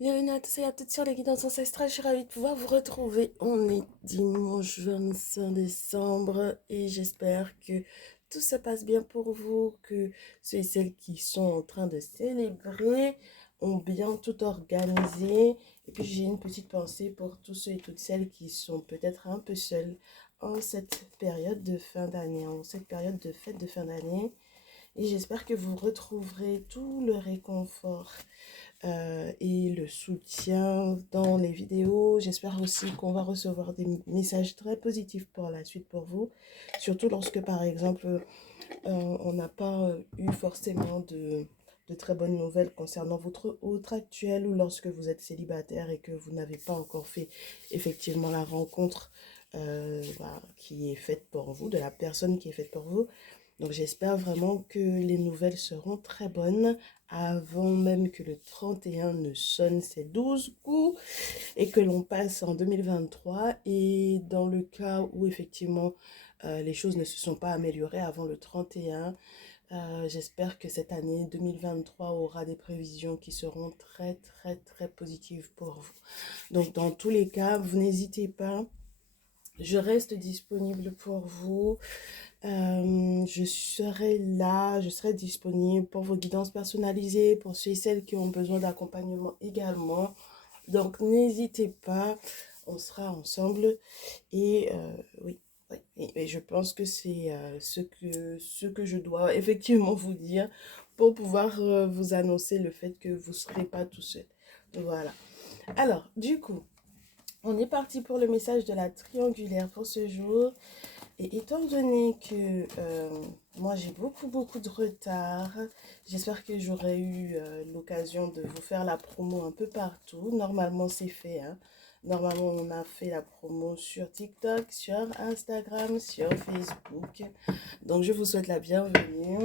Bienvenue à tous et à toutes sur les guidances ancestrales. Je suis ravie de pouvoir vous retrouver. On est dimanche 25 décembre et j'espère que tout se passe bien pour vous, que ceux et celles qui sont en train de célébrer ont bien tout organisé. Et puis j'ai une petite pensée pour tous ceux et toutes celles qui sont peut-être un peu seuls en cette période de fin d'année, en cette période de fête de fin d'année. Et j'espère que vous retrouverez tout le réconfort et le soutien dans les vidéos. J'espère aussi qu'on va recevoir des messages très positifs pour la suite pour vous. Surtout lorsque, par exemple, on n'a pas eu forcément de très bonnes nouvelles concernant votre autre actuel ou lorsque vous êtes célibataire et que vous n'avez pas encore fait effectivement la rencontre qui est faite pour vous, de la personne qui est faite pour vous. Donc j'espère vraiment que les nouvelles seront très bonnes avant même que le 31 ne sonne ses 12 coups et que l'on passe en 2023. Et dans le cas où effectivement les choses ne se sont pas améliorées avant le 31, j'espère que cette année 2023 aura des prévisions qui seront très très très positives pour vous. Donc dans tous les cas, vous n'hésitez pas. Je reste disponible pour vous. Je serai là, je serai disponible pour vos guidances personnalisées, pour ceux et celles qui ont besoin d'accompagnement également. Donc n'hésitez pas, on sera ensemble. Et oui, oui, et je pense que c'est ce que je dois effectivement vous dire pour pouvoir vous annoncer le fait que vous ne serez pas tout seul. Voilà. Alors, du coup, on est parti pour le message de la triangulaire pour ce jour. Et étant donné que moi j'ai beaucoup de retard, j'espère que j'aurai eu l'occasion de vous faire la promo un peu partout. Normalement c'est fait, hein. Normalement on a fait la promo sur TikTok, sur Instagram, sur Facebook. Donc je vous souhaite la bienvenue.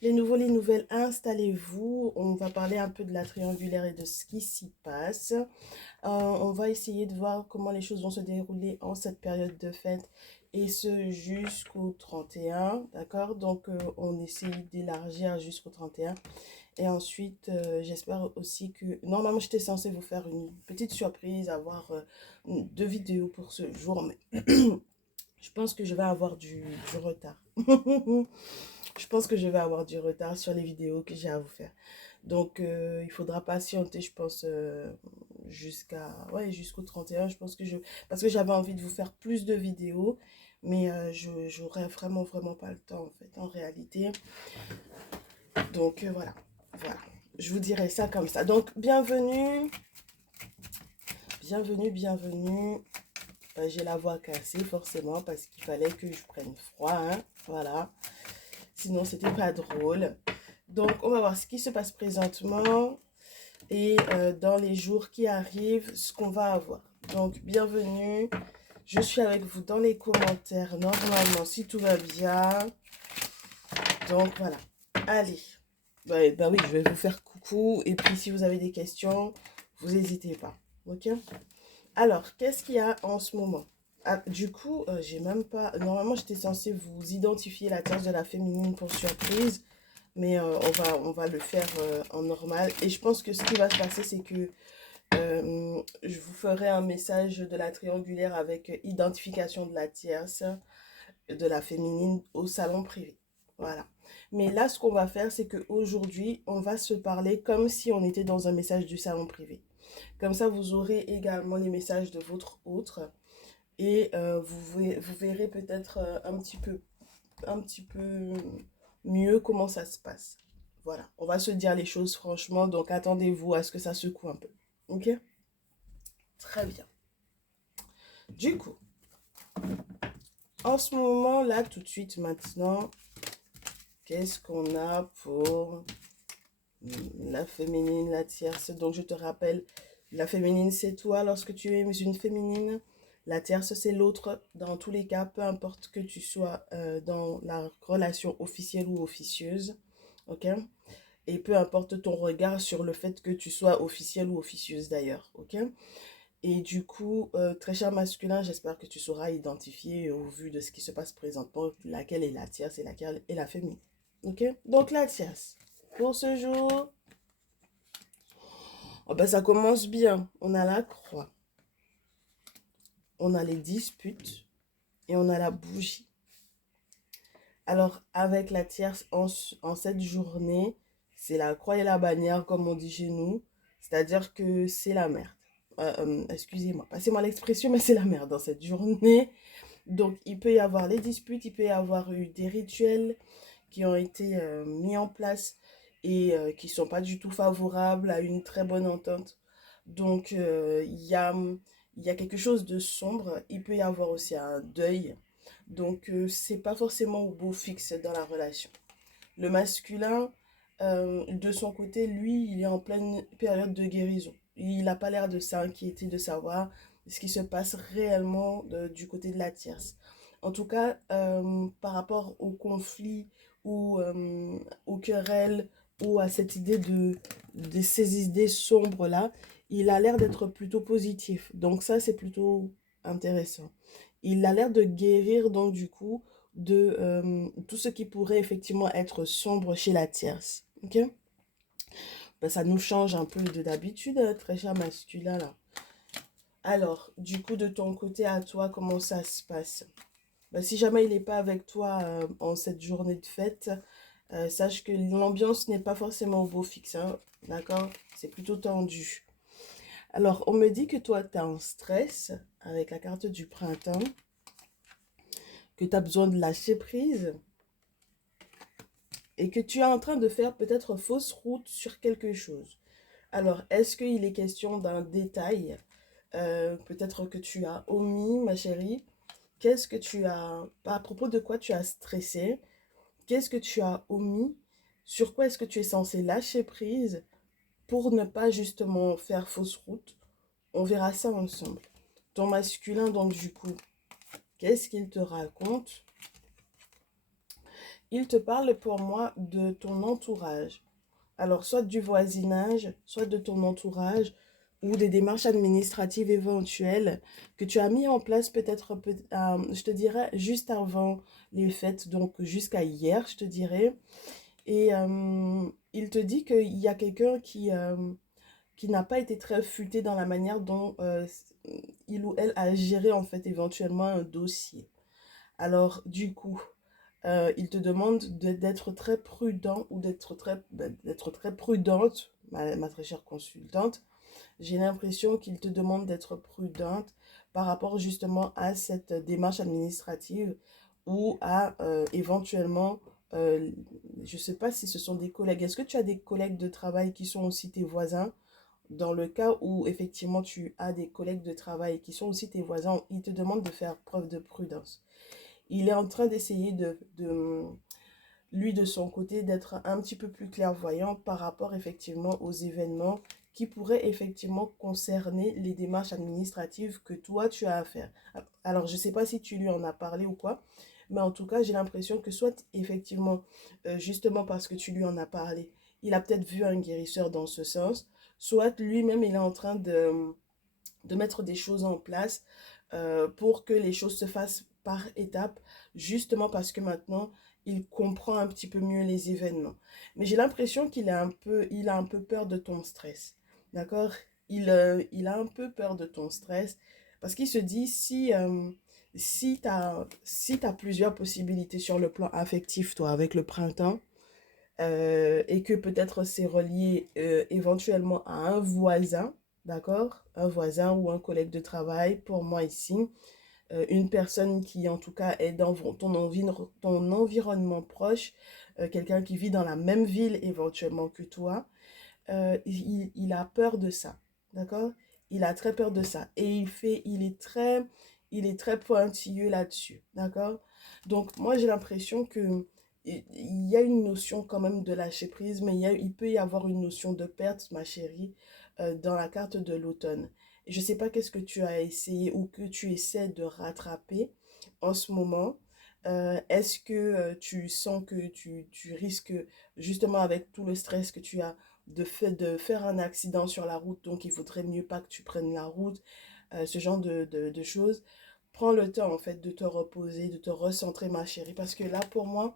Les nouveaux, les nouvelles, installez-vous. On va parler un peu de la triangulaire et de ce qui s'y passe. On va essayer de voir comment les choses vont se dérouler en cette période de fête et ce jusqu'au 31, d'accord? Donc on essaye d'élargir jusqu'au 31. Et ensuite, j'espère aussi que... Normalement, j'étais censée vous faire une petite surprise, avoir deux vidéos pour ce jour, mais je pense que je vais avoir du retard. Je pense que je vais avoir du retard sur les vidéos que j'ai à vous faire. Donc, il faudra patienter, je pense, jusqu'au 31. Je pense que parce que j'avais envie de vous faire plus de vidéos, mais j'aurais vraiment pas le temps, en fait, en réalité. Donc, voilà. Je vous dirai ça comme ça. Donc, bienvenue. J'ai la voix cassée, forcément, parce qu'il fallait que je prenne froid, hein. Voilà. Sinon, c'était pas drôle. Donc, on va voir ce qui se passe présentement et dans les jours qui arrivent, ce qu'on va avoir. Donc, bienvenue. Je suis avec vous dans les commentaires, normalement, si tout va bien. Donc, voilà. Allez. Bah oui, je vais vous faire coucou. Et puis, si vous avez des questions, vous n'hésitez pas. Ok? Alors, qu'est-ce qu'il y a en ce moment? Ah, du coup, j'ai même pas... Normalement, j'étais censée vous identifier la tasse de la féminine pour surprise. Mais on va le faire en normal. Et je pense que ce qui va se passer, c'est que je vous ferai un message de la triangulaire avec identification de la tierce, de la féminine au salon privé. Voilà. Mais là, ce qu'on va faire, c'est qu'aujourd'hui, on va se parler comme si on était dans un message du salon privé. Comme ça, vous aurez également les messages de votre autre. Et vous verrez peut-être un petit peu mieux comment ça se passe. Voilà, on va se dire les choses franchement, donc attendez-vous à ce que ça secoue un peu. Ok? Très bien. Du coup, en ce moment, là, tout de suite, maintenant, qu'est-ce qu'on a pour la féminine, la tierce? Donc, je te rappelle, la féminine, c'est toi lorsque tu es une féminine. La tierce, c'est l'autre. Dans tous les cas, peu importe que tu sois dans la relation officielle ou officieuse. Ok? Et peu importe ton regard sur le fait que tu sois officiel ou officieuse d'ailleurs, ok? Et du coup, très cher masculin, j'espère que tu sauras identifier au vu de ce qui se passe présentement, laquelle est la tierce et laquelle est la féminine. Ok? Donc la tierce, pour ce jour, Oh, bah, ça commence bien. On a la croix, on a les disputes et on a la bougie. Alors, avec la tierce, en cette journée, c'est la croix et la bannière, comme on dit chez nous. C'est-à-dire que c'est la merde. Excusez-moi, passez-moi l'expression, mais c'est la merde dans cette journée. Donc, il peut y avoir les disputes, il peut y avoir eu des rituels qui ont été mis en place et qui ne sont pas du tout favorables à une très bonne entente. Donc, il y a quelque chose de sombre. Il peut y avoir aussi un deuil. Donc, c'est pas forcément au beau fixe dans la relation. Le masculin, de son côté, lui, il est en pleine période de guérison. Il n'a pas l'air de s'inquiéter de savoir ce qui se passe réellement du côté de la tierce. En tout cas, par rapport au conflit ou aux querelles ou à cette idée de ces idées sombres-là, il a l'air d'être plutôt positif. Donc ça, c'est plutôt intéressant. Il a l'air de guérir, donc du coup, de tout ce qui pourrait effectivement être sombre chez la tierce. Ok? Ben, ça nous change un peu de d'habitude, très cher masculin là. Alors, du coup, de ton côté à toi, comment ça se passe? Ben, si jamais il n'est pas avec toi en cette journée de fête, sache que l'ambiance n'est pas forcément au beau fixe, hein, d'accord? C'est plutôt tendu. Alors, on me dit que toi, tu as un stress avec la carte du printemps, que tu as besoin de lâcher prise et que tu es en train de faire peut-être fausse route sur quelque chose. Alors, est-ce qu'il est question d'un détail peut-être que tu as omis, ma chérie? Qu'est-ce que tu as, à propos de quoi tu as stressé? Qu'est-ce que tu as omis? Sur quoi est-ce que tu es censé lâcher prise pour ne pas justement faire fausse route? On verra ça ensemble. Ton masculin, donc du coup, qu'est-ce qu'il te raconte? Il te parle pour moi de ton entourage. Alors, soit du voisinage, soit de ton entourage, ou des démarches administratives éventuelles que tu as mis en place peut-être, je te dirais, juste avant les fêtes, donc jusqu'à hier, je te dirais. Et il te dit qu'il y a quelqu'un qui n'a pas été très futé dans la manière dont il ou elle a géré en fait éventuellement un dossier. Alors, du coup, il te demande d'être très prudent ou d'être très prudente, ma très chère consultante. J'ai l'impression qu'il te demande d'être prudente par rapport justement à cette démarche administrative ou à éventuellement, euh, je ne sais pas si ce sont des collègues. Est-ce que tu as des collègues de travail qui sont aussi tes voisins? Dans le cas où effectivement tu as des collègues de travail qui sont aussi tes voisins, il te demande de faire preuve de prudence. Il est en train d'essayer lui de son côté, d'être un petit peu plus clairvoyant par rapport effectivement aux événements qui pourraient effectivement concerner les démarches administratives que toi tu as à faire. Alors, je ne sais pas si tu lui en as parlé ou quoi, mais en tout cas, j'ai l'impression que soit effectivement, justement parce que tu lui en as parlé, il a peut-être vu un guérisseur dans ce sens, soit lui-même, il est en train de mettre des choses en place pour que les choses se fassent par étapes, justement parce que maintenant, il comprend un petit peu mieux les événements. Mais j'ai l'impression il a un peu peur de ton stress. D'accord? Il a un peu peur de ton stress parce qu'il se dit si t'as plusieurs possibilités sur le plan affectif, toi, avec le printemps, et que peut-être c'est relié éventuellement à un voisin, d'accord? Un voisin ou un collègue de travail, pour moi ici, une personne qui en tout cas est dans ton environnement proche, quelqu'un qui vit dans la même ville éventuellement que toi, il a peur de ça, d'accord? Il a très peur de ça et il est très pointilleux là-dessus, d'accord? Donc moi j'ai l'impression que il y a une notion quand même de lâcher prise, mais il peut y avoir une notion de perte, ma chérie, dans la carte de l'automne. Et je sais pas qu'est-ce que tu as essayé ou que tu essaies de rattraper en ce moment. Est-ce que tu sens que tu risques, justement avec tout le stress que tu as, de faire un accident sur la route, donc il vaudrait mieux pas que tu prennes la route, ce genre de choses. Prends le temps en fait de te reposer, de te recentrer ma chérie, parce que là pour moi,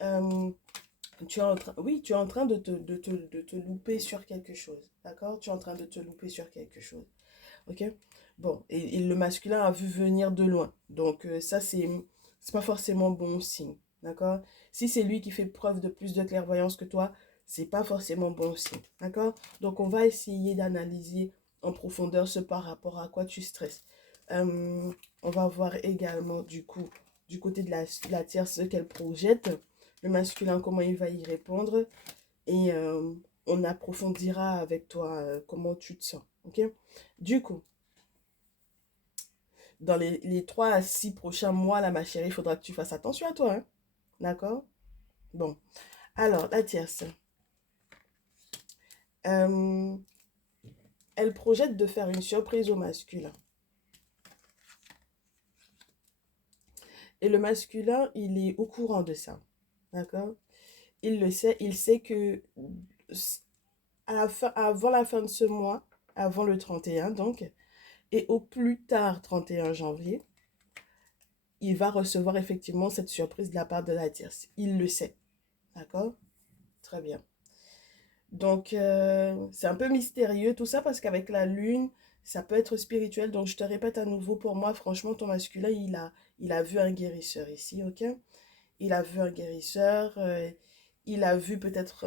euh, Oui, tu es en train de te louper sur quelque chose, d'accord? Tu es en train de te louper sur quelque chose, ok? Bon, et le masculin a vu venir de loin, donc ça, c'est pas forcément bon signe, d'accord? Si c'est lui qui fait preuve de plus de clairvoyance que toi, c'est pas forcément bon signe, d'accord? Donc, on va essayer d'analyser en profondeur ce par rapport à quoi tu stresses. Euh, on va voir également, du coup, du côté de la tierce, ce qu'elle projette, le masculin, comment il va y répondre, et on approfondira avec toi comment tu te sens, ok? Du coup, dans les 3 à 6 prochains mois, là, ma chérie, il faudra que tu fasses attention à toi, hein? D'accord? Bon. Alors, la tierce. Euh, elle projette de faire une surprise au masculin. Et le masculin, il est au courant de ça. D'accord? Il le sait. Il sait que avant la fin de ce mois, avant le 31 donc, et au plus tard 31 janvier, il va recevoir effectivement cette surprise de la part de la tierce. Il le sait. D'accord? Très bien. Donc, c'est un peu mystérieux tout ça parce qu'avec la lune, ça peut être spirituel. Donc, je te répète à nouveau, pour moi, franchement, ton masculin, il a vu un guérisseur ici, ok? Il a vu un guérisseur, il a vu peut-être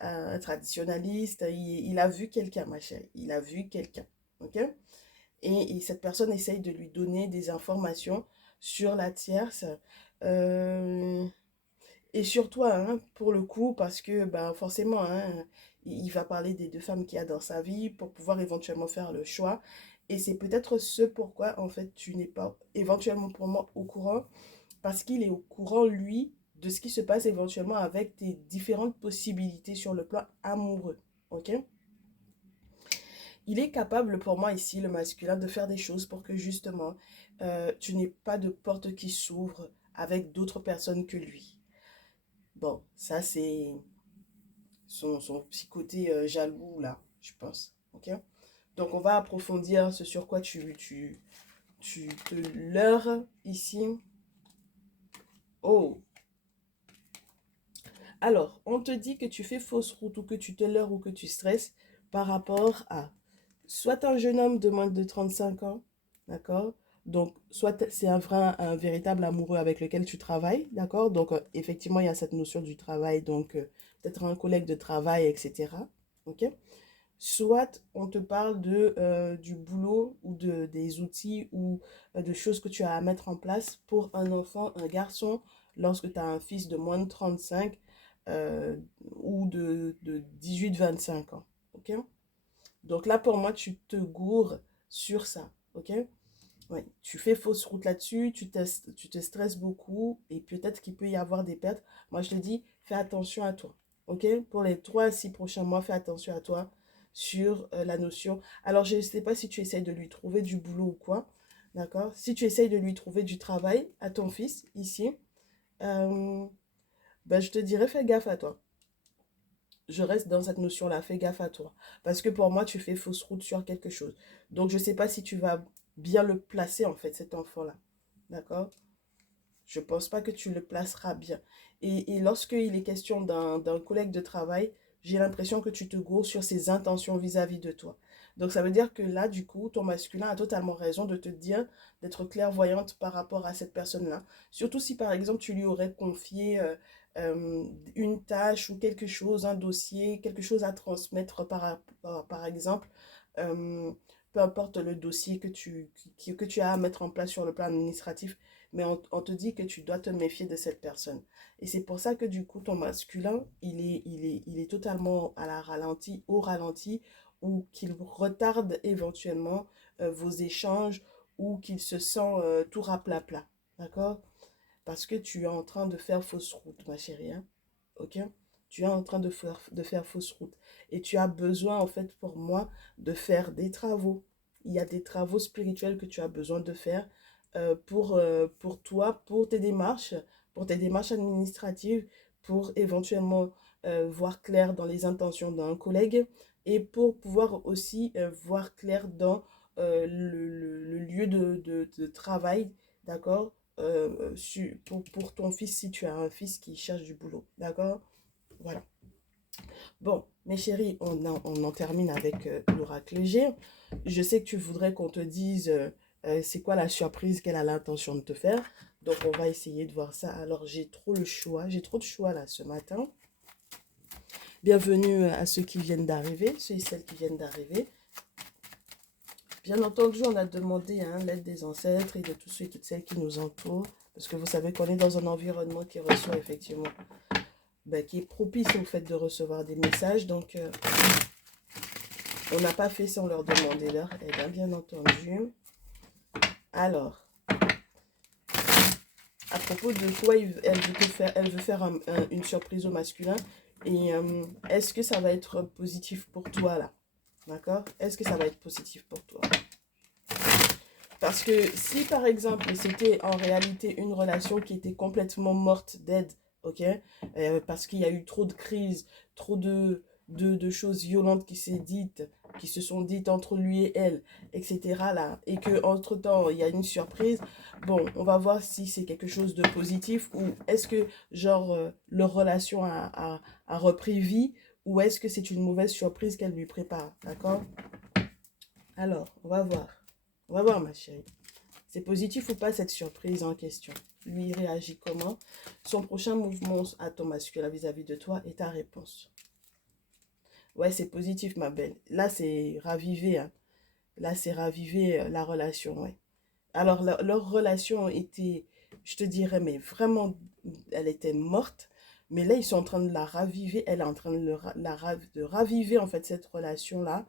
un traditionnaliste, il a vu quelqu'un, ma chérie. Il a vu quelqu'un, ok? Et cette personne essaye de lui donner des informations sur la tierce. Euh, et sur toi, hein, pour le coup, parce que ben, forcément, hein, il va parler des 2 femmes qu'il y a dans sa vie pour pouvoir éventuellement faire le choix. Et c'est peut-être ce pourquoi, en fait, tu n'es pas éventuellement pour moi au courant, parce qu'il est au courant, lui, de ce qui se passe éventuellement avec tes différentes possibilités sur le plan amoureux. Ok? Il est capable pour moi ici, le masculin, de faire des choses pour que justement, tu n'aies pas de porte qui s'ouvre avec d'autres personnes que lui. Bon, ça c'est son petit côté jaloux là, je pense. Ok? Donc on va approfondir ce sur quoi tu te leurres ici. Oh, alors, on te dit que tu fais fausse route ou que tu te leurres ou que tu stresses par rapport à soit un jeune homme de moins de 35 ans, d'accord? Donc, soit c'est un véritable amoureux avec lequel tu travailles, d'accord? Donc, effectivement, il y a cette notion du travail, donc peut-être un collègue de travail, etc. Ok? Soit on te parle du boulot ou des outils ou de choses que tu as à mettre en place pour un enfant, un garçon, lorsque tu as un fils de moins de 35 euh, ou de 18-25 ans. Ok? Donc là, pour moi, tu te gourres sur ça. Ok? Ouais, tu fais fausse route là-dessus, tu te stresses beaucoup et peut-être qu'il peut y avoir des pertes. Moi, je te dis, fais attention à toi. OK? Pour les 3 à 6 prochains mois, fais attention à toi sur la notion. Alors, je ne sais pas si tu essayes de lui trouver du boulot ou quoi. D'accord? Si tu essayes de lui trouver du travail à ton fils ici, euh, ben, je te dirais, fais gaffe à toi. Je reste dans cette notion-là, fais gaffe à toi. Parce que pour moi, tu fais fausse route sur quelque chose. Donc, je ne sais pas si tu vas bien le placer, en fait, cet enfant-là. D'accord? Je ne pense pas que tu le placeras bien. Et lorsqu'il est question d'un collègue de travail, j'ai l'impression que tu te gourres sur ses intentions vis-à-vis de toi. Donc, ça veut dire que là, du coup, ton masculin a totalement raison de te dire d'être clairvoyante par rapport à cette personne-là. Surtout si, par exemple, tu lui aurais confié une tâche ou quelque chose, un dossier, quelque chose à transmettre par exemple. euh, Peu importe le dossier que tu as à mettre en place sur le plan administratif, mais on te dit que tu dois te méfier de cette personne. Et c'est pour ça que du coup, ton masculin, il est totalement à la ralenti, au ralenti, ou qu'il retarde éventuellement vos échanges, ou qu'il se sent tout raplapla. D'accord? Parce que tu es en train de faire fausse route, ma chérie. Hein. Ok? Tu es en train de faire fausse route. Et tu as besoin, en fait, pour moi, de faire des travaux. Il y a des travaux spirituels que tu as besoin de faire pour toi, pour tes démarches administratives, pour éventuellement voir clair dans les intentions d'un collègue et pour pouvoir aussi voir clair dans le lieu de travail, d'accord? pour ton fils si tu as un fils qui cherche du boulot. D'accord? Voilà. Bon, mes chéris, on en termine avec l'oracle G. Je sais que tu voudrais qu'on te dise c'est quoi la surprise qu'elle a l'intention de te faire. Donc, on va essayer de voir ça. Alors, j'ai trop le choix. J'ai trop de choix là ce matin. Bienvenue à ceux qui viennent d'arriver, ceux et celles qui viennent d'arriver. Bien entendu, on a demandé l'aide des ancêtres et de tous ceux et toutes celles qui nous entourent. Parce que vous savez qu'on est dans un environnement qui reçoit effectivement, qui est propice au fait de recevoir des messages. Donc, on n'a pas fait sans leur demander leur aide, bien entendu. Alors, à propos de quoi elle veut faire une surprise au masculin. Et est-ce que ça va être positif pour toi là? D'accord? Est-ce que ça va être positif pour toi? Parce que si par exemple c'était en réalité une relation qui était complètement morte, dead, ok? Parce qu'il y a eu trop de crises, trop de choses violentes qui se sont dites entre lui et elle, etc. là, et que entre-temps il y a une surprise, bon, on va voir si c'est quelque chose de positif ou est-ce que genre leur relation a repris vie ou est-ce que c'est une mauvaise surprise qu'elle lui prépare, d'accord? Alors, on va voir. On va voir, ma chérie. C'est positif ou pas cette surprise en question? Lui, il réagit comment? Son prochain mouvement à ton masculin vis-à-vis de toi est ta réponse. Ouais, c'est positif, ma belle. Là, c'est raviver. Là, c'est raviver la relation, ouais. Alors, leur relation était, je te dirais, mais vraiment, elle était morte. Mais là, ils sont en train de la raviver. Elle est en train de raviver, en fait, cette relation-là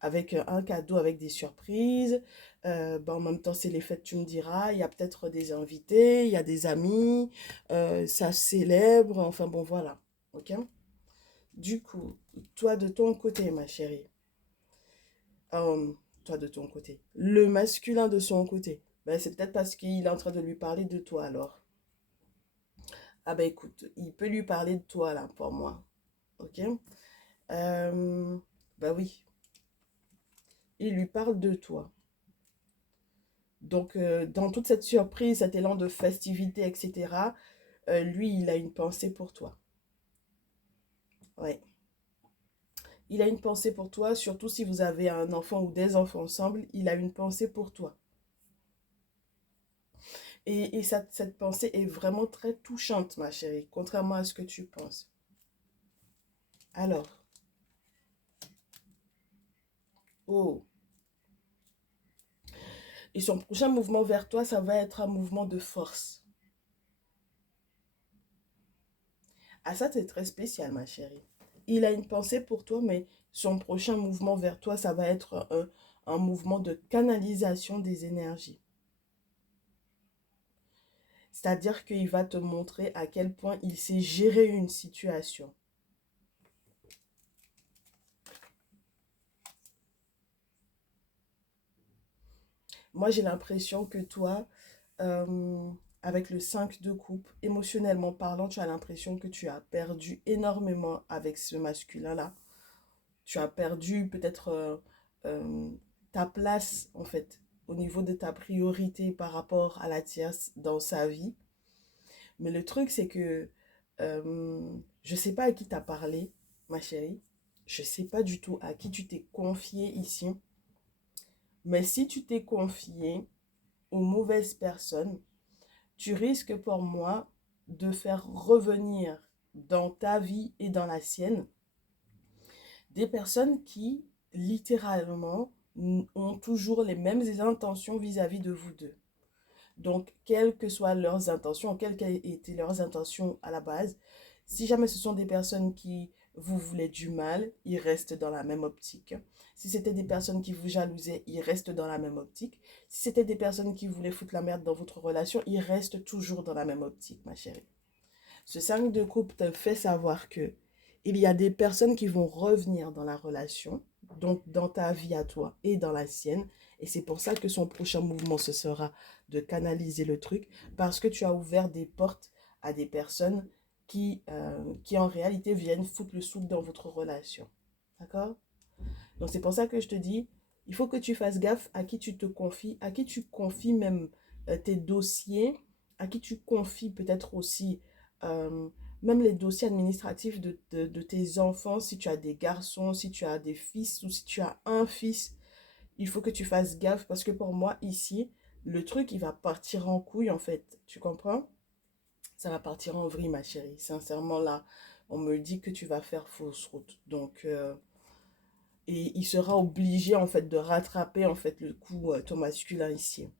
avec un cadeau, avec des surprises. En même temps, c'est les fêtes, tu me diras. Il y a peut-être des invités, il y a des amis, ça célèbre. Enfin bon, voilà. Ok? Du coup, toi de ton côté, ma chérie. euh, Toi de ton côté. Le masculin de son côté. Ben, c'est peut-être parce qu'il est en train de lui parler de toi alors. Ah ben écoute, il peut lui parler de toi là pour moi. Ok? Ben oui, il lui parle de toi. Donc, dans toute cette surprise, cet élan de festivité, etc., lui, il a une pensée pour toi. Ouais. Il a une pensée pour toi, surtout si vous avez un enfant ou des enfants ensemble, il a une pensée pour toi. Et cette pensée est vraiment très touchante, ma chérie, contrairement à ce que tu penses. Alors, oh. Et son prochain mouvement vers toi, ça va être un mouvement de force. Ah, ça, c'est très spécial, ma chérie. Il a une pensée pour toi, mais son prochain mouvement vers toi, ça va être un mouvement de canalisation des énergies. C'est-à-dire qu'il va te montrer à quel point il sait gérer une situation. Moi, j'ai l'impression que toi, euh, avec le 5 de coupe, émotionnellement parlant, tu as l'impression que tu as perdu énormément avec ce masculin-là. Tu as perdu peut-être euh, ta place, en fait, au niveau de ta priorité par rapport à la tierce dans sa vie. Mais le truc, c'est que je ne sais pas à qui t'as parlé, ma chérie. Je ne sais pas du tout à qui tu t'es confié ici. Mais si tu t'es confié aux mauvaises personnes, tu risques pour moi de faire revenir dans ta vie et dans la sienne des personnes qui, littéralement, ont toujours les mêmes intentions vis-à-vis de vous deux. Donc, quelles que soient leurs intentions, quelles qu'aient été leurs intentions à la base, si jamais ce sont des personnes qui vous voulaient du mal, ils restent dans la même optique. Si c'était des personnes qui vous jalousaient, ils restent dans la même optique. Si c'était des personnes qui voulaient foutre la merde dans votre relation, ils restent toujours dans la même optique, ma chérie. Ce 5 de coupe te fait savoir que il y a des personnes qui vont revenir dans la relation, donc dans ta vie à toi et dans la sienne. Et c'est pour ça que son prochain mouvement, ce sera de canaliser le truc, parce que tu as ouvert des portes à des personnes qui en réalité viennent foutre le souk dans votre relation. D'accord? Donc c'est pour ça que je te dis, il faut que tu fasses gaffe à qui tu te confies, à qui tu confies même tes dossiers, à qui tu confies peut-être aussi euh, même les dossiers administratifs de tes enfants, si tu as des garçons, si tu as des fils ou si tu as un fils, il faut que tu fasses gaffe parce que pour moi, ici, le truc, il va partir en couille en fait. Tu comprends? Ça va partir en vrille, ma chérie. Sincèrement, là, on me dit que tu vas faire fausse route. Donc, et il sera obligé en fait de rattraper en fait le coup ton masculin ici.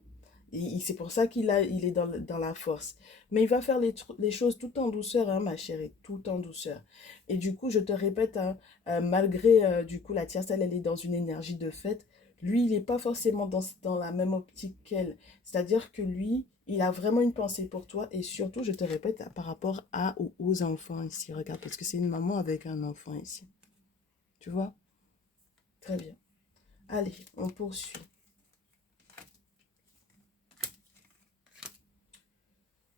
Et c'est pour ça il est dans la force. Mais il va faire les choses tout en douceur, hein, ma chérie, tout en douceur. Et du coup, je te répète, hein, malgré du coup la tierce, elle est dans une énergie de fête. Lui, il n'est pas forcément dans la même optique qu'elle. C'est-à-dire que lui, il a vraiment une pensée pour toi. Et surtout, je te répète, par rapport aux enfants ici. Regarde, parce que c'est une maman avec un enfant ici. Tu vois? Très bien. Allez, on poursuit.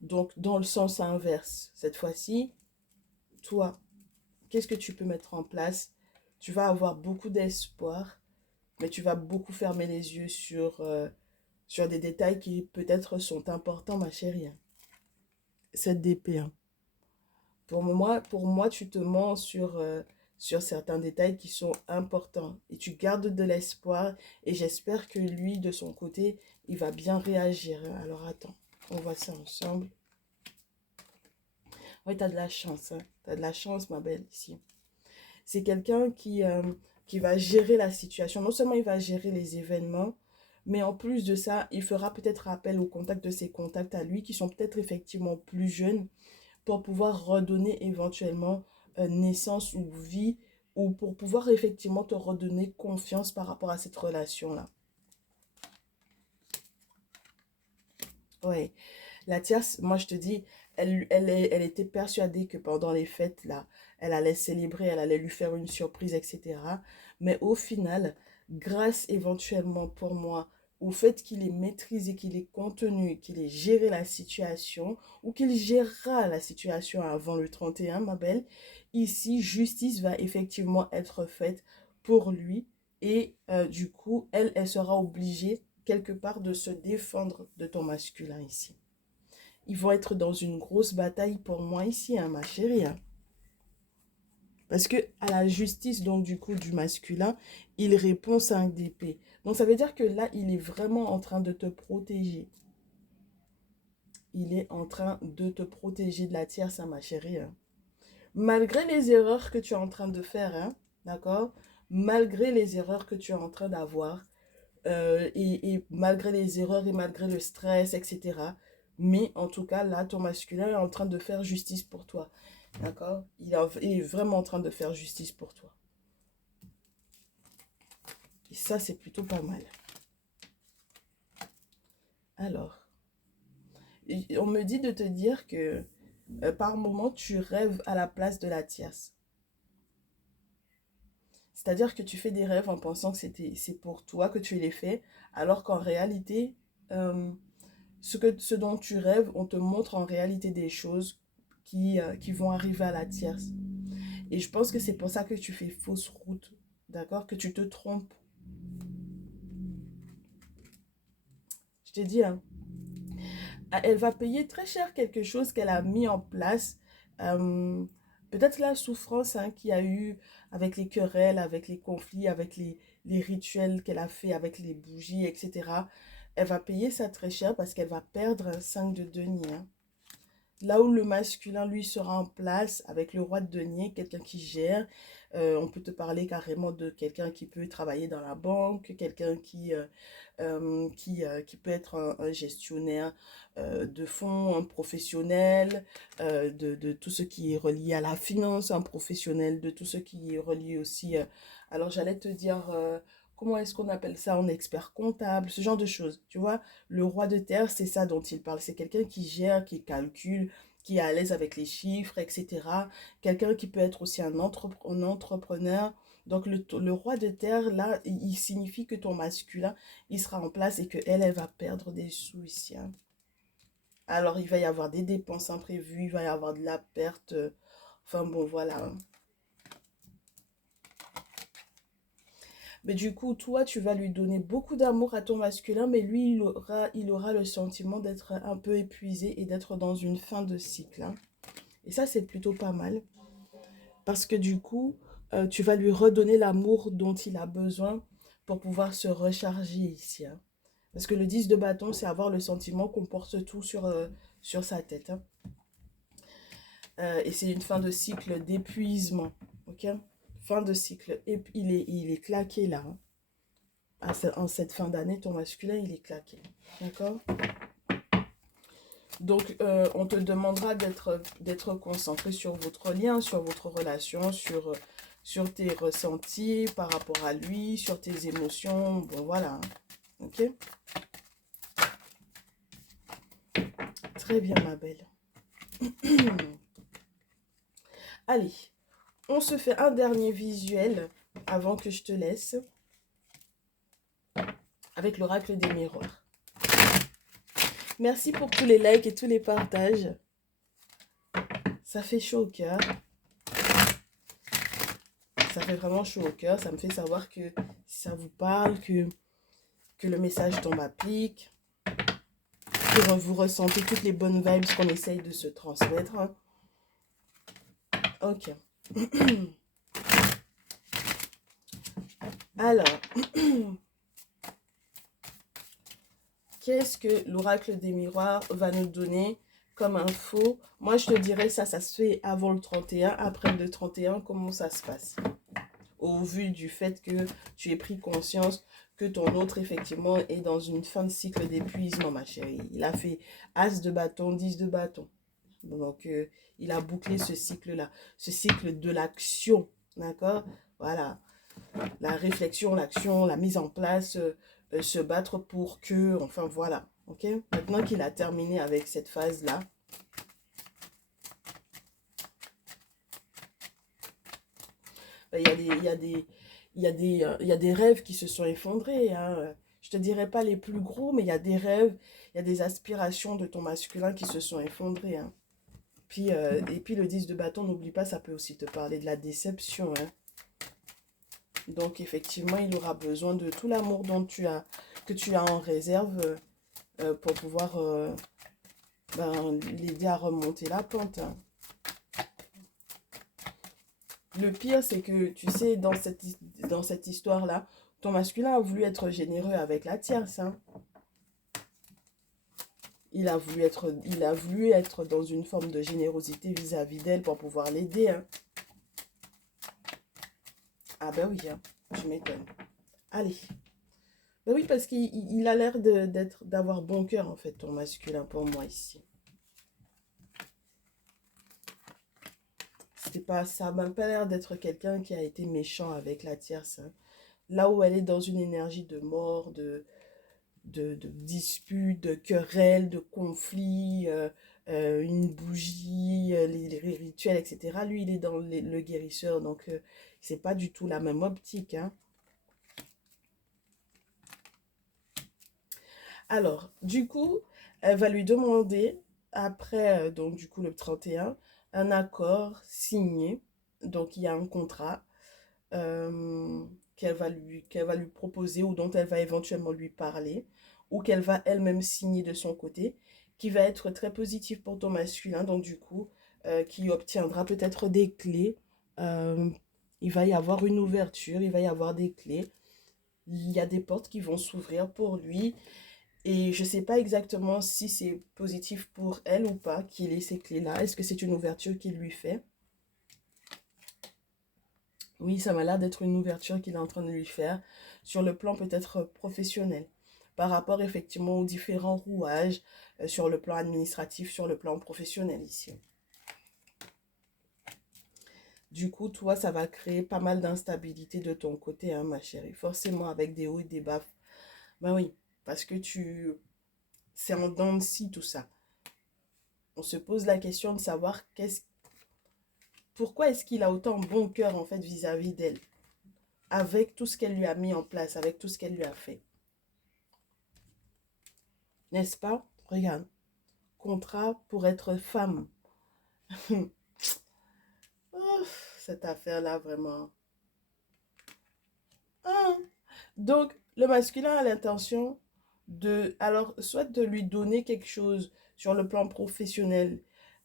Donc, dans le sens inverse, cette fois-ci, toi, qu'est-ce que tu peux mettre en place? Tu vas avoir beaucoup d'espoir, mais tu vas beaucoup fermer les yeux sur des détails qui peut-être sont importants, ma chérie. Cette d'épée. Hein. Pour moi, tu te mens sur certains détails qui sont importants. Et tu gardes de l'espoir. Et j'espère que lui, de son côté, il va bien réagir. Hein. Alors attends, on voit ça ensemble. Oui, tu as de la chance. Hein. Tu as de la chance, ma belle, ici. C'est quelqu'un qui va gérer la situation. Non seulement il va gérer les événements, mais en plus de ça, il fera peut-être appel au contact de ses contacts à lui, qui sont peut-être effectivement plus jeunes, pour pouvoir redonner éventuellement naissance ou vie, ou pour pouvoir effectivement te redonner confiance par rapport à cette relation-là. Ouais. La tierce, moi je te dis, elle était persuadée que pendant les fêtes, là, elle allait célébrer, elle allait lui faire une surprise, etc. Mais au final, grâce éventuellement pour moi au fait qu'il ait maîtrisé, qu'il ait contenu, qu'il ait géré la situation, ou qu'il gérera la situation avant le 31, ma belle, ici, justice va effectivement être faite pour lui. Et du coup, elle sera obligée quelque part de se défendre de ton masculin ici. Ils vont être dans une grosse bataille pour moi ici, hein, ma chérie. Hein. Parce que à la justice, donc du coup, du masculin, il répond 5 d'épée. Donc ça veut dire que là, il est vraiment en train de te protéger. Il est en train de te protéger de la tierce, hein, ma chérie. Hein. Malgré les erreurs que tu es en train de faire, hein, d'accord? Malgré les erreurs que tu es en train d'avoir, et malgré les erreurs et malgré le stress, etc. Mais en tout cas, là, ton masculin est en train de faire justice pour toi. D'accord? Il est vraiment en train de faire justice pour toi. Et ça, c'est plutôt pas mal. Alors, on me dit de te dire que par moment, tu rêves à la place de la tierce. C'est-à-dire que tu fais des rêves en pensant que c'est pour toi que tu les fais, alors qu'en réalité, euh, ce dont tu rêves, on te montre en réalité des choses qui vont arriver à la tierce. Et je pense que c'est pour ça que tu fais fausse route, d'accord? Que tu te trompes. Je t'ai dit, hein, elle va payer très cher quelque chose qu'elle a mis en place. Euh, Peut-être la souffrance hein, qu'il y a eu avec les querelles, avec les conflits, avec les rituels qu'elle a fait, avec les bougies, etc. Elle va payer ça très cher parce qu'elle va perdre un 5 de denier. Hein. Là où le masculin, lui, sera en place avec le roi de denier, quelqu'un qui gère. On peut te parler carrément de quelqu'un qui peut travailler dans la banque, quelqu'un qui peut être un gestionnaire de fonds, un professionnel de tout ce qui est relié à la finance, un professionnel de tout ce qui est relié aussi. Alors, j'allais te dire... comment est-ce qu'on appelle ça en expert comptable, ce genre de choses, tu vois. Le roi de terre, c'est ça dont il parle. C'est quelqu'un qui gère, qui calcule, qui est à l'aise avec les chiffres, etc. Quelqu'un qui peut être aussi un entrepreneur. Donc, le roi de terre, là, il signifie que ton masculin, il sera en place et que elle va perdre des sous ici. Hein. Alors, il va y avoir des dépenses imprévues, il va y avoir de la perte. Enfin, bon, voilà. Hein. Mais du coup, toi, tu vas lui donner beaucoup d'amour à ton masculin, mais lui, il aura le sentiment d'être un peu épuisé et d'être dans une fin de cycle, hein. Et ça, c'est plutôt pas mal. Parce que du coup, tu vas lui redonner l'amour dont il a besoin pour pouvoir se recharger ici, hein. Parce que le 10 de bâton, c'est avoir le sentiment qu'on porte tout sur sa tête, hein. Et c'est une fin de cycle d'épuisement. Ok? Fin de cycle. Et puis, il est claqué là, hein. En cette fin d'année, ton masculin, il est claqué. D'accord? Donc, on te demandera d'être concentré sur votre lien, sur votre relation, sur tes ressentis par rapport à lui, sur tes émotions. Bon, voilà, hein. Ok? Très bien, ma belle. Allez, on se fait un dernier visuel avant que je te laisse avec l'oracle des miroirs. Merci pour tous les likes et tous les partages. Ça fait chaud au cœur. Ça fait vraiment chaud au cœur. Ça me fait savoir que ça vous parle, que le message tombe à pic, que vous ressentez toutes les bonnes vibes qu'on essaye de se transmettre, hein. Ok. Alors, qu'est-ce que l'oracle des miroirs va nous donner comme info? Moi, je te dirais ça se fait avant le 31. Après le 31, comment ça se passe? Au vu du fait que tu aies pris conscience que ton autre, effectivement, est dans une fin de cycle d'épuisement, ma chérie. Il a fait As de bâton, 10 de bâton. Donc, il a bouclé ce cycle-là, ce cycle de l'action, d'accord? Voilà, la réflexion, l'action, la mise en place, se battre pour que, enfin voilà, ok? Maintenant qu'il a terminé avec cette phase-là, il y a des, il y a des, il y a des rêves qui se sont effondrés, hein. Je te dirais pas les plus gros, mais il y a des rêves, il y a des aspirations de ton masculin qui se sont effondrées, hein. Puis, et puis le 10 de bâton, n'oublie pas, ça peut aussi te parler de la déception, hein. Donc effectivement, il aura besoin de tout l'amour que tu as en réserve pour pouvoir l'aider à remonter la pente, hein. Le pire, c'est que, tu sais, dans cette histoire-là, ton masculin a voulu être généreux avec la tierce, hein. Il a voulu être dans une forme de générosité vis-à-vis d'elle pour pouvoir l'aider, hein. Ah ben oui, hein, tu m'étonnes. Allez. Ben oui, parce qu'il a l'air d'avoir bon cœur, en fait, ton masculin, pour moi, ici. Ça m'a pas l'air d'être quelqu'un qui a été méchant avec la tierce, hein. Là où elle est dans une énergie de mort, de dispute, de querelle, de conflit, une bougie, les rituels, etc. Lui, il est dans le guérisseur, donc c'est pas du tout la même optique, hein. Alors, du coup, elle va lui demander, après, donc du coup, le 31, un accord signé. Donc, il y a un contrat qu'elle va lui proposer ou dont elle va éventuellement lui parler ou qu'elle va elle-même signer de son côté, qui va être très positif pour ton masculin, donc du coup, qui obtiendra peut-être des clés. Euh, il va y avoir une ouverture, il va y avoir des clés. Il y a des portes qui vont s'ouvrir pour lui. Et je ne sais pas exactement si c'est positif pour elle ou pas qu'il ait ces clés-là. Est-ce que c'est une ouverture qu'il lui fait? Oui, ça m'a l'air d'être une ouverture qu'il est en train de lui faire sur le plan peut-être professionnel, par rapport effectivement aux différents rouages sur le plan administratif, sur le plan professionnel ici. Du coup, toi, ça va créer pas mal d'instabilité de ton côté, hein, ma chérie. Forcément, avec des hauts et des bas. Ben oui, parce que c'est en dents de scie tout ça. On se pose la question de savoir pourquoi est-ce qu'il a autant bon cœur en fait vis-à-vis d'elle, avec tout ce qu'elle lui a mis en place, avec tout ce qu'elle lui a fait. N'est-ce pas? Regarde. Contrat pour être femme. Oh, cette affaire-là, vraiment. Ah, Donc, le masculin a l'intention de, alors, soit de lui donner quelque chose sur le plan professionnel.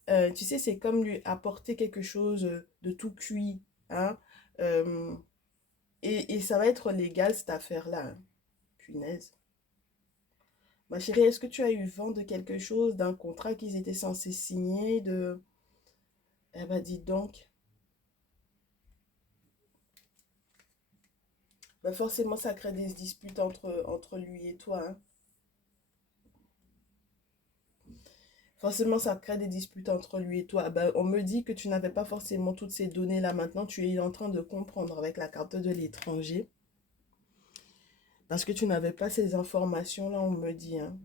Tu sais, c'est comme lui apporter quelque chose de tout cuit, hein. Euh, et ça va être légal, cette affaire-là, hein. Punaise. Ma chérie, est-ce que tu as eu vent de quelque chose, d'un contrat qu'ils étaient censés signer, de... Eh ben, dis donc. Ben, forcément, ça crée des disputes entre lui et toi, hein. Forcément, ça crée des disputes entre lui et toi. Ben, on me dit que tu n'avais pas forcément toutes ces données-là. Maintenant, tu es en train de comprendre avec la carte de l'étranger. Parce que tu n'avais pas ces informations-là, on me dit, hein.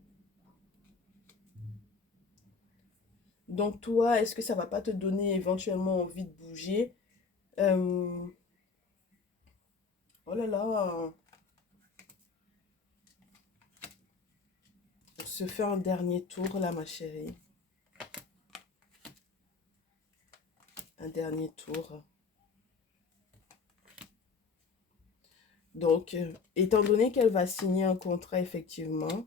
Donc, toi, est-ce que ça va pas te donner éventuellement envie de bouger? Euh, Oh là là, on se fait un dernier tour là, ma chérie. Un dernier tour. Donc, étant donné qu'elle va signer un contrat, effectivement,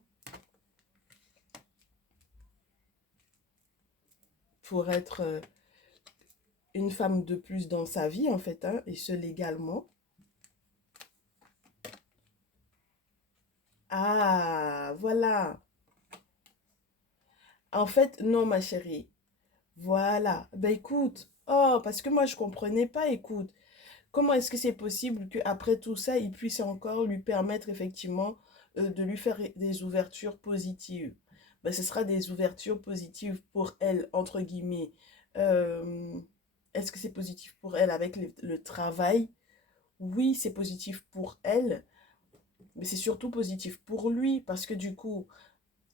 pour être une femme de plus dans sa vie, en fait, hein, et ce légalement. Ah, voilà. En fait, non, ma chérie. Voilà. Ben écoute. Oh, parce que moi, je comprenais pas, écoute. Comment est-ce que c'est possible qu'après tout ça, il puisse encore lui permettre effectivement de lui faire des ouvertures positives? Ben, ce sera des ouvertures positives pour elle, entre guillemets. Euh, Est-ce que c'est positif pour elle avec le travail? Oui, c'est positif pour elle, mais c'est surtout positif pour lui parce que du coup,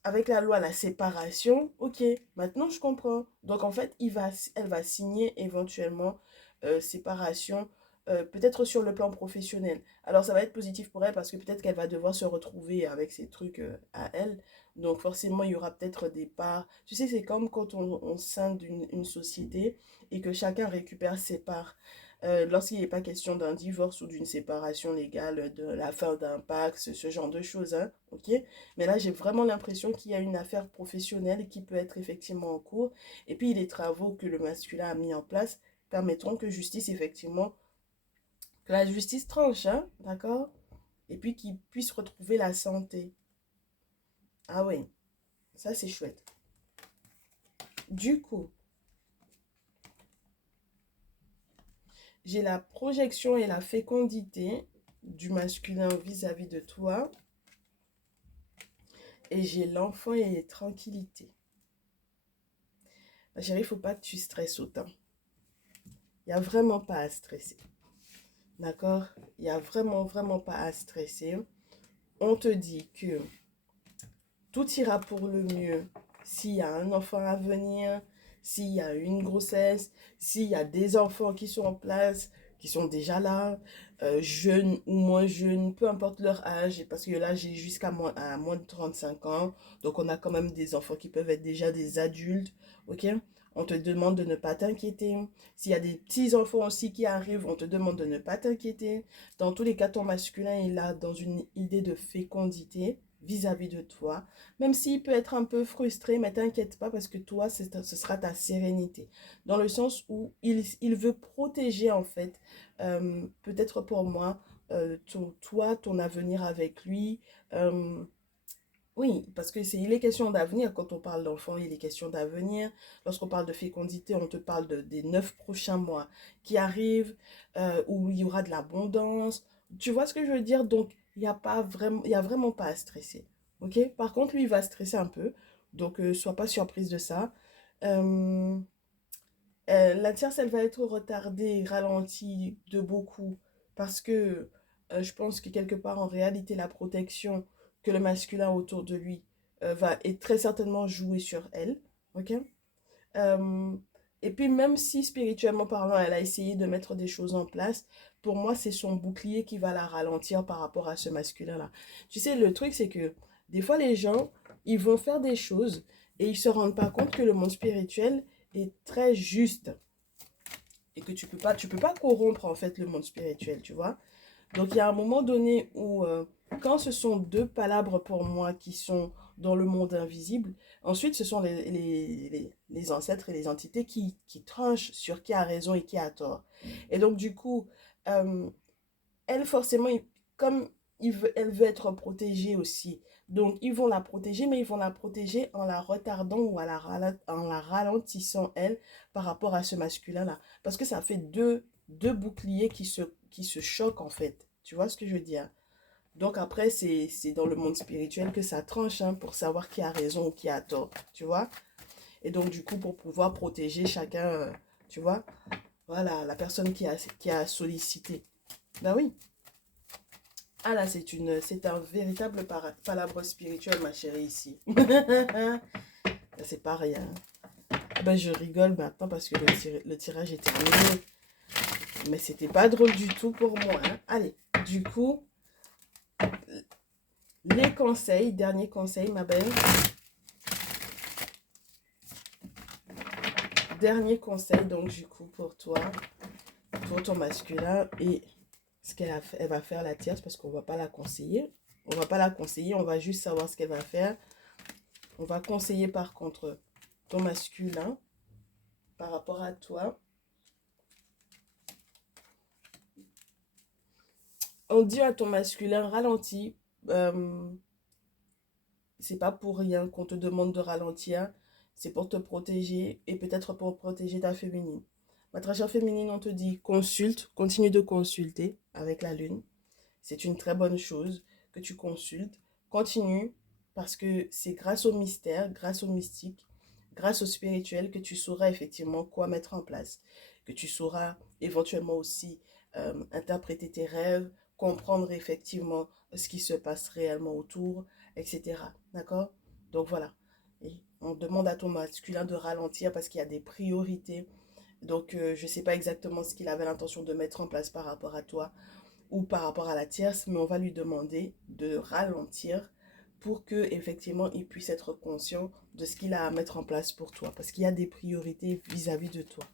avec la loi, la séparation, ok, maintenant je comprends. Donc en fait, elle va signer éventuellement séparation, peut-être sur le plan professionnel. Alors ça va être positif pour elle parce que peut-être qu'elle va devoir se retrouver avec ses trucs à elle. Donc forcément, il y aura peut-être des parts. Tu sais, c'est comme quand on scinde une société et que chacun récupère ses parts. Lorsqu'il n'est pas question d'un divorce ou d'une séparation légale, de la fin d'un pacte, ce genre de choses, hein, ok? Mais là, j'ai vraiment l'impression qu'il y a une affaire professionnelle qui peut être effectivement en cours. Et puis, les travaux que le masculin a mis en place permettront que justice, effectivement, que la justice tranche, hein, d'accord? Et puis qu'il puisse retrouver la santé. Ah oui, ça c'est chouette. Du coup, j'ai la projection et la fécondité du masculin vis-à-vis de toi. Et j'ai l'enfant et les tranquillités. Ma chérie, il ne faut pas que tu stresses autant. Il n'y a vraiment pas à stresser. D'accord? Il n'y a vraiment, vraiment pas à stresser. On te dit que tout ira pour le mieux s'il y a un enfant à venir, s'il y a une grossesse, s'il y a des enfants qui sont en place, qui sont déjà là, jeunes ou moins jeunes, peu importe leur âge, parce que là j'ai jusqu'à moins de 35 ans, donc on a quand même des enfants qui peuvent être déjà des adultes, ok? On te demande de ne pas t'inquiéter. S'il y a des petits-enfants aussi qui arrivent, on te demande de ne pas t'inquiéter. Dans tous les cas, ton masculin est là dans une idée de fécondité vis-à-vis de toi. Même s'il peut être un peu frustré, mais t'inquiète pas parce que toi, ce sera ta sérénité. Dans le sens où il veut protéger en fait, peut-être pour moi, toi, ton avenir avec lui. euh, oui, parce que il est question d'avenir. Quand on parle d'enfant, il est question d'avenir. Lorsqu'on parle de fécondité, on te parle des 9 prochains mois qui arrivent, où il y aura de l'abondance. Tu vois ce que je veux dire? Donc, il y a vraiment pas à stresser. Ok? Par contre, lui, il va stresser un peu. Donc, sois pas surprise de ça. Euh, la tierce, elle va être retardée, ralentie de beaucoup. Parce que je pense que quelque part, en réalité, la protection que le masculin autour de lui est très certainement jouer sur elle. Ok? Euh, et puis, même si spirituellement parlant, elle a essayé de mettre des choses en place, pour moi, c'est son bouclier qui va la ralentir par rapport à ce masculin-là. Tu sais, le truc, c'est que des fois, les gens, ils vont faire des choses et ils se rendent pas compte que le monde spirituel est très juste et que tu peux pas corrompre en fait le monde spirituel, tu vois. Donc, il y a un moment donné où quand ce sont deux palabres pour moi qui sont dans le monde invisible, ensuite ce sont les ancêtres et les entités qui tranchent sur qui a raison et qui a tort. Et donc du coup, euh, elle forcément, comme elle veut être protégée aussi, donc ils vont la protéger, mais ils vont la protéger en la retardant ou en la ralentissant, elle, par rapport à ce masculin-là. Parce que ça fait deux boucliers qui se choquent en fait. Tu vois ce que je veux dire? Donc après, c'est dans le monde spirituel que ça tranche, hein, pour savoir qui a raison ou qui a tort, tu vois. Et donc du coup, pour pouvoir protéger chacun, tu vois, voilà, la personne qui a sollicité. Ben oui. Ah là, c'est un véritable palabre spirituel, ma chérie, ici. C'est pas rien. Ah ben, je rigole maintenant parce que le tirage est terminé. Mais c'était pas drôle du tout pour moi, hein. Allez, du coup, les conseils, dernier conseil, ma belle. Dernier conseil, donc, du coup, pour toi, pour ton masculin. Et ce elle va faire, la tierce, parce qu'on va pas la conseiller. On va pas la conseiller, on va juste savoir ce qu'elle va faire. On va conseiller, par contre, ton masculin par rapport à toi. On dit à ton masculin, ralentis. Euh, c'est pas pour rien qu'on te demande de ralentir. C'est pour te protéger et peut-être pour protéger ta féminine. Ma très chère féminine, on te dit consulte, continue de consulter avec la lune. C'est une très bonne chose que tu consultes. Continue parce que c'est grâce au mystère, grâce au mystique, grâce au spirituel que tu sauras effectivement quoi mettre en place. Que tu sauras éventuellement aussi interpréter tes rêves, comprendre effectivement ce qui se passe réellement autour, etc. D'accord? Donc voilà. Et on demande à ton masculin de ralentir parce qu'il y a des priorités. Donc je ne sais pas exactement ce qu'il avait l'intention de mettre en place par rapport à toi ou par rapport à la tierce, mais on va lui demander de ralentir pour que effectivement il puisse être conscient de ce qu'il a à mettre en place pour toi, parce qu'il y a des priorités vis-à-vis de toi.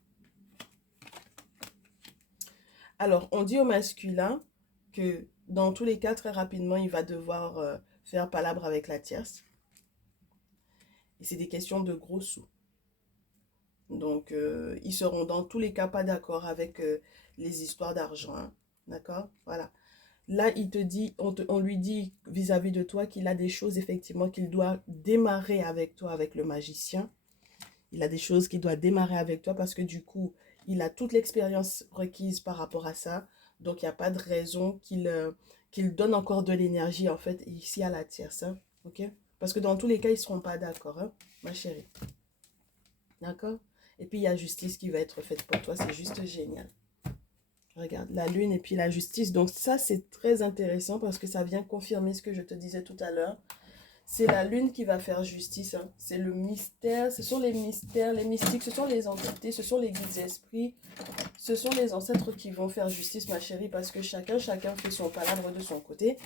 Alors, on dit au masculin que dans tous les cas, très rapidement, il va devoir faire palabre avec la tierce. Et c'est des questions de gros sous. Donc, ils seront dans tous les cas pas d'accord avec les histoires d'argent, hein. D'accord? Voilà. Là, il te dit, on lui dit vis-à-vis de toi qu'il a des choses effectivement qu'il doit démarrer avec toi, avec le magicien. Il a des choses qu'il doit démarrer avec toi parce que du coup, il a toute l'expérience requise par rapport à ça. Donc, il n'y a pas de raison qu'il donne encore de l'énergie en fait ici à la tierce, hein. Ok? Parce que dans tous les cas, ils ne seront pas d'accord, hein, ma chérie. D'accord? Et puis, il y a justice qui va être faite pour toi. C'est juste génial. Regarde, la lune et puis la justice. Donc ça, c'est très intéressant parce que ça vient confirmer ce que je te disais tout à l'heure. C'est la lune qui va faire justice, hein. C'est le mystère, ce sont les mystères, les mystiques, ce sont les entités, ce sont les guides esprits, ce sont les ancêtres qui vont faire justice, ma chérie, parce que chacun fait son palabre de son côté.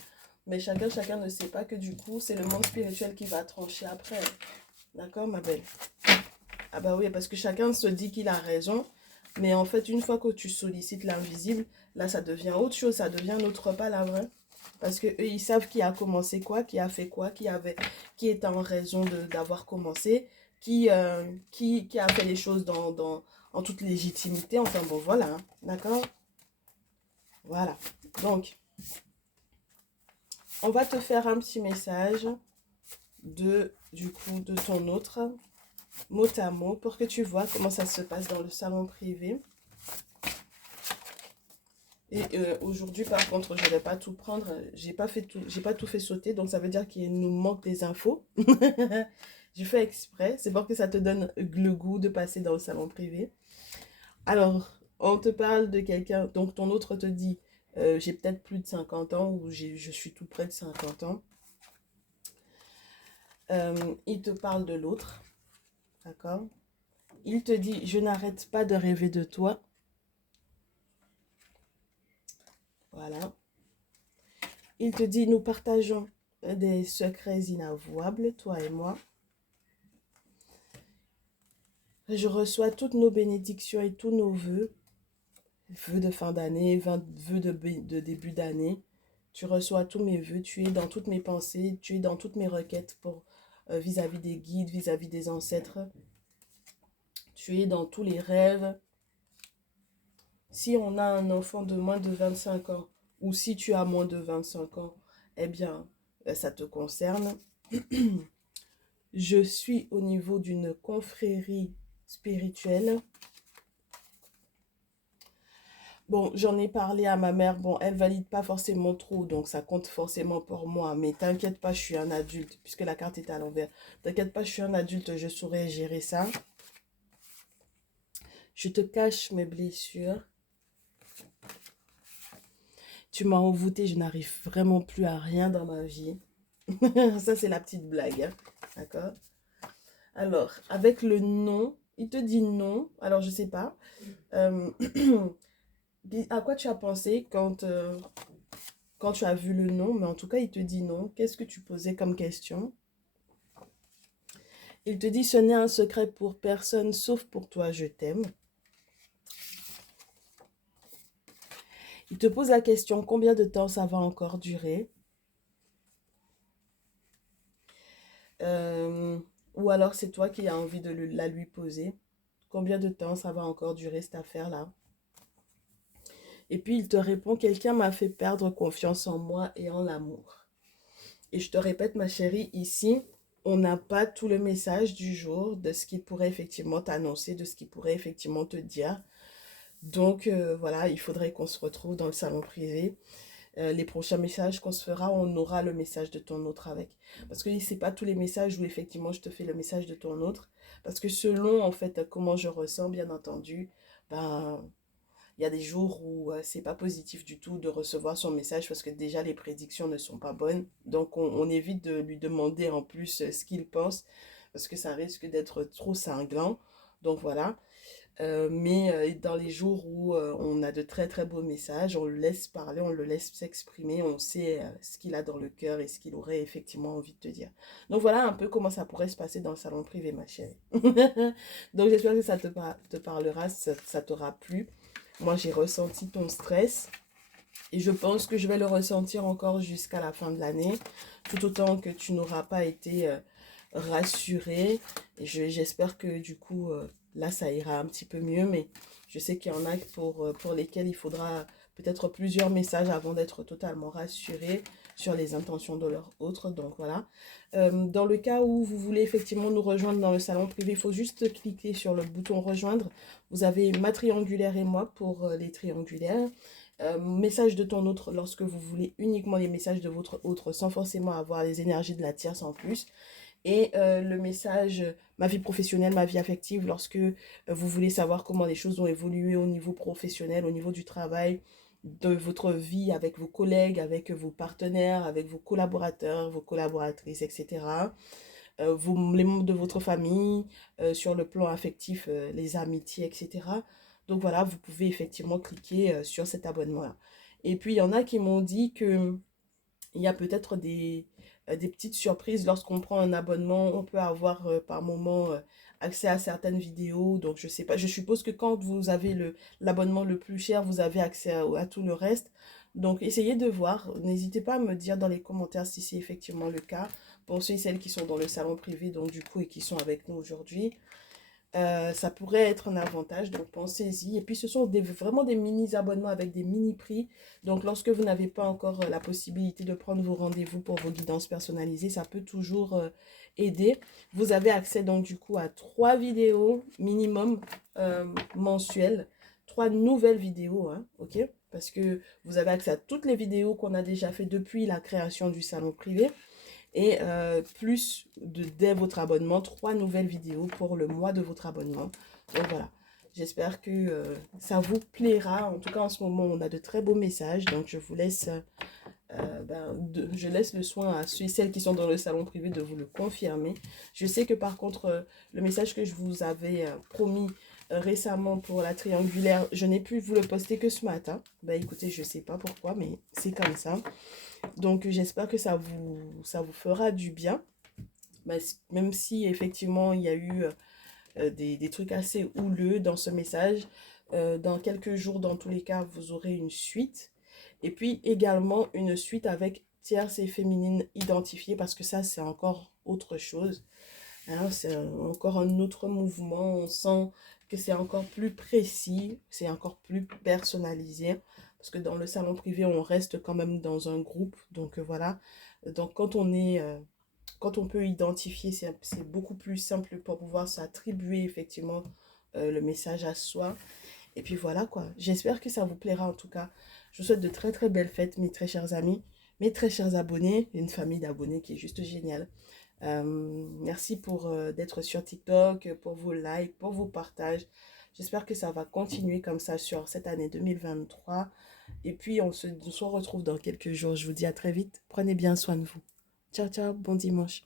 Mais chacun ne sait pas que du coup, c'est le monde spirituel qui va trancher après. D'accord, ma belle? Ah bah oui, parce que chacun se dit qu'il a raison, mais en fait, une fois que tu sollicites l'invisible, là, ça devient autre chose, ça devient notre palabre, hein. Parce que eux, ils savent qui a commencé quoi, qui a fait quoi, qui est en raison d'avoir commencé, qui a fait les choses en toute légitimité. Enfin bon, voilà, hein. D'accord? Voilà. Donc, on va te faire un petit message du coup, de ton autre mot à mot pour que tu vois comment ça se passe dans le salon privé. Et aujourd'hui, par contre, je ne vais pas tout prendre. J'ai pas tout fait sauter, donc ça veut dire qu'il nous manque des infos. Je fais exprès. C'est pour que ça te donne le goût de passer dans le salon privé. Alors, on te parle de quelqu'un, donc ton autre te dit, j'ai peut-être plus de 50 ans ou je suis tout près de 50 ans. Il te parle de l'autre, d'accord? Il te dit, je n'arrête pas de rêver de toi. Voilà. Il te dit, nous partageons des secrets inavouables, toi et moi. Je reçois toutes nos bénédictions et tous nos vœux de fin d'année, vœux de début d'année. Tu reçois tous mes vœux, tu es dans toutes mes pensées, tu es dans toutes mes requêtes pour vis-à-vis des guides, vis-à-vis des ancêtres. Tu es dans tous les rêves. Si on a un enfant de moins de 25 ans, ou si tu as moins de 25 ans, eh bien, ça te concerne. Je suis au niveau d'une confrérie spirituelle. Bon, j'en ai parlé à ma mère. Bon, elle valide pas forcément trop, donc ça compte forcément pour moi. Mais t'inquiète pas, je suis un adulte, puisque la carte est à l'envers. T'inquiète pas, je suis un adulte, je saurais gérer ça. Je te cache mes blessures. Tu m'as envoûté, je n'arrive vraiment plus à rien dans ma vie. Ça, c'est la petite blague, hein. D'accord? Alors, avec le non, il te dit non. Alors, je sais pas. Euh, à quoi tu as pensé quand tu as vu le non? Mais en tout cas, il te dit non. Qu'est-ce que tu posais comme question? Il te dit, ce n'est un secret pour personne, sauf pour toi, je t'aime. Il te pose la question, combien de temps ça va encore durer? Euh, ou alors c'est toi qui as envie de la lui poser. Combien de temps ça va encore durer cette affaire-là? Et puis il te répond, quelqu'un m'a fait perdre confiance en moi et en l'amour. Et je te répète, ma chérie, ici, on n'a pas tout le message du jour de ce qu'il pourrait effectivement t'annoncer, de ce qu'il pourrait effectivement te dire. Donc voilà, il faudrait qu'on se retrouve dans le salon privé. Les prochains messages qu'on se fera, on aura le message de ton autre avec. Parce que c'est pas tous les messages où effectivement je te fais le message de ton autre. Parce que selon en fait comment je ressens, bien entendu, ben il y a des jours où c'est pas positif du tout de recevoir son message parce que déjà les prédictions ne sont pas bonnes. Donc on évite de lui demander en plus ce qu'il pense parce que ça risque d'être trop cinglant. Donc voilà. Mais dans les jours où on a de très très beaux messages, on le laisse parler, on le laisse s'exprimer, on sait ce qu'il a dans le cœur et ce qu'il aurait effectivement envie de te dire. Donc voilà un peu comment ça pourrait se passer dans le salon privé, ma chérie. Donc j'espère que ça te parlera, ça t'aura plu. Moi j'ai ressenti ton stress et je pense que je vais le ressentir encore jusqu'à la fin de l'année, tout autant que tu n'auras pas été rassurée. Et j'espère que du coup, là, ça ira un petit peu mieux. Mais je sais qu'il y en a pour lesquels il faudra peut-être plusieurs messages avant d'être totalement rassuré sur les intentions de leur autre. Donc voilà. Dans le cas où vous voulez effectivement nous rejoindre dans le salon privé, il faut juste cliquer sur le bouton rejoindre. Vous avez ma triangulaire et moi pour les triangulaires. Message de ton autre lorsque vous voulez uniquement les messages de votre autre sans forcément avoir les énergies de la tierce en plus. Et le message ma vie professionnelle, ma vie affective lorsque vous voulez savoir comment les choses ont évolué au niveau professionnel, au niveau du travail, de votre vie avec vos collègues, avec vos partenaires, avec vos collaborateurs, vos collaboratrices, etc. Les membres de votre famille, sur le plan affectif, les amitiés, etc. Donc voilà, vous pouvez effectivement cliquer sur cet abonnement-là. Et puis, il y en a qui m'ont dit que il y a peut-être des petites surprises lorsqu'on prend un abonnement. On peut avoir par moment accès à certaines vidéos. Donc, je sais pas. Je suppose que quand vous avez l'abonnement le plus cher, vous avez accès à tout le reste. Donc, essayez de voir. N'hésitez pas à me dire dans les commentaires si c'est effectivement le cas. Pour ceux et celles qui sont dans le salon privé, donc du coup, et qui sont avec nous aujourd'hui. Ça pourrait être un avantage, donc pensez-y. Et puis, ce sont vraiment des mini-abonnements avec des mini-prix. Donc, lorsque vous n'avez pas encore la possibilité de prendre vos rendez-vous pour vos guidances personnalisées, ça peut toujours aider. Vous avez accès donc du coup à 3 vidéos minimum mensuelles. 3 nouvelles vidéos, hein, ok? Parce que vous avez accès à toutes les vidéos qu'on a déjà fait depuis la création du salon privé. Et plus dès votre abonnement, 3 nouvelles vidéos pour le mois de votre abonnement. Donc voilà, j'espère que ça vous plaira. En tout cas, en ce moment, on a de très beaux messages. Donc je vous laisse, je laisse le soin à ceux et celles qui sont dans le salon privé de vous le confirmer. Je sais que par contre, le message que je vous avais promis récemment pour la triangulaire, je n'ai pu vous le poster que ce matin. Bah écoutez, je ne sais pas pourquoi, mais c'est comme ça. Donc, j'espère que ça vous fera du bien. Même si, effectivement, il y a eu des trucs assez houleux dans ce message. Dans quelques jours, dans tous les cas, vous aurez une suite. Et puis également une suite avec tierces et féminines identifiées parce que ça, c'est encore autre chose. Hein, c'est encore un autre mouvement. On sent que c'est encore plus précis, c'est encore plus personnalisé. Parce que dans le salon privé, on reste quand même dans un groupe. Donc voilà. Donc quand on peut identifier, c'est beaucoup plus simple pour pouvoir s'attribuer effectivement le message à soi. Et puis voilà quoi. J'espère que ça vous plaira en tout cas. Je vous souhaite de très très belles fêtes, mes très chers amis, mes très chers abonnés, une famille d'abonnés qui est juste géniale. Merci pour d'être sur TikTok, pour vos likes, pour vos partages. J'espère que ça va continuer comme ça sur cette année 2023. Et puis on se retrouve dans quelques jours. Je vous dis à très vite. Prenez bien soin de vous. Ciao, ciao. Bon dimanche.